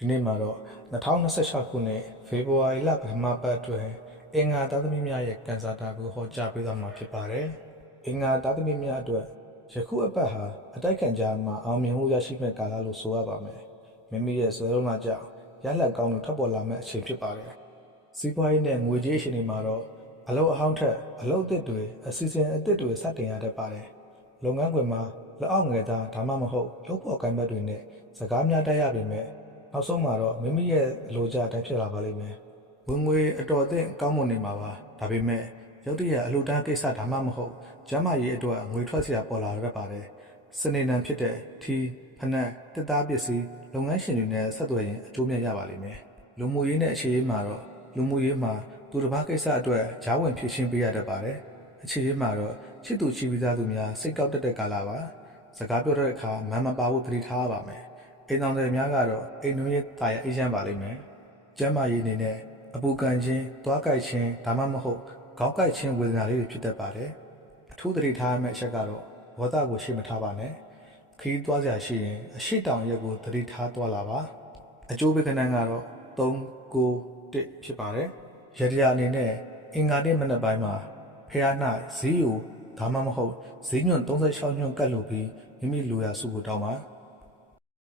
ဒီနေ့မှာတော့2026ခုနှစ်ဖေဖော်ဝါရီလပထမပတ်အတွက်အင်္ဂါသားသမီးများရဲ့ကန်စာတာကိုဟောကြားပေးသွားမှာဖြစ်ပါတယ်။အင်္ဂါသားသမီးများအတွက်ယခုအပတ်ဟာအတိုက်ခံကြားမှာအောင်မြင်မှုရရှိမဲ့ကာလလို့ဆိုရပါမယ်။မိမိရဲ့ဆွဲလုံးကကြောင့်ရလက်ကောင်းလို့ထပ်ပေါ်လာမဲ့အချိန်ဖြစ်ပါတယ်။စီးပွားရေးနဲ့ငွေကြေးအရှင်တွေမှာတော့အလုပ်အဟောင်းထက်အလုပ်အသစ်တွေအစီအစဉ်အသစ်တွေစတင်ရတတ်ပါတယ်။လုပ်ငန်းခွင်မှာလက်အောက်ငယ်သားဒါမှမဟုတ်လုပ်ပေါ်ကိုင်ဘက်တွေနဲ့စကားများတတ်ရပေမဲ့နောက်ဆုံးမှာတော့မိမိရဲ့အလိုကျအတိုင်းဖြစ်လာပါလိမ့်မယ်။ဝင်ငွေအတော်အသင့်ကောင်းမွန်နေမှာပါ။ဒါပေမဲ့ရုတ်တရက်အလှူဒန်းကိစ္စဒါမှမဟုတ်ကျန်းမာရေးအတွက်ငွေထွက်စရာပေါ်လာရပါတယ်။စနေနံဖြစ်တဲ့ထီဖနက်တစ်သားပစ္စည်းလုပ်ငန်းရှင်တွေနဲ့ဆက်သွယ်ရင်အကျိုးမြတ်ရပါလိမ့်မယ်။လူမှုရေးနဲ့အခြေရေးမှာတော့လူမှုရေးမှာသူတစ်ပါးကိစ္စအတွက်ဂျားဝင်ဖြည့်ရှင်းပေးရတတ်ပါတယ်။အခြေရေးမှာတော့ချစ်သူချီးပြီးသားသူများစိတ်ကောက်တတ်တဲ့ကာလပါ။စကားပြောတဲ့အခါမန်မပါဖို့သတိထားရပါမယ်။အိမ်တော်တွေများကတော့အိမ်နှွေးရေးတာယာအေးချမ်းပါလိမ့်မယ်။ကျန်းမာရေးအနေနဲ့အပူကန်ခြင်း၊သွားကြိုက်ခြင်းဒါမှမဟုတ်ခေါင်းကိုက်ခြင်းဝေဒနာလေးတွေဖြစ်တတ်ပါတယ်။အထူးသတိထားရမယ့်အချက်ကတော့ဝါသကိုရှေ့မထားပါနဲ့။ခရီးသွားစရာရှိရင်အရှိတောင်ရက်ကိုသတိထားသွားလာပါ။အကျိုးပေးကဏ္ဍကတော့3 9 1ဖြစ်ပါတယ်။ရတရားအနေနဲ့အင်္ဂါနေ့မနက်ပိုင်းမှာဖះ၌ဈေးကိုဒါမှမဟုတ်ဈေးညွန့်36ညွန့်ကတ်လို့ပြီးမိမိလိုရာစုကိုတောင်းပါ။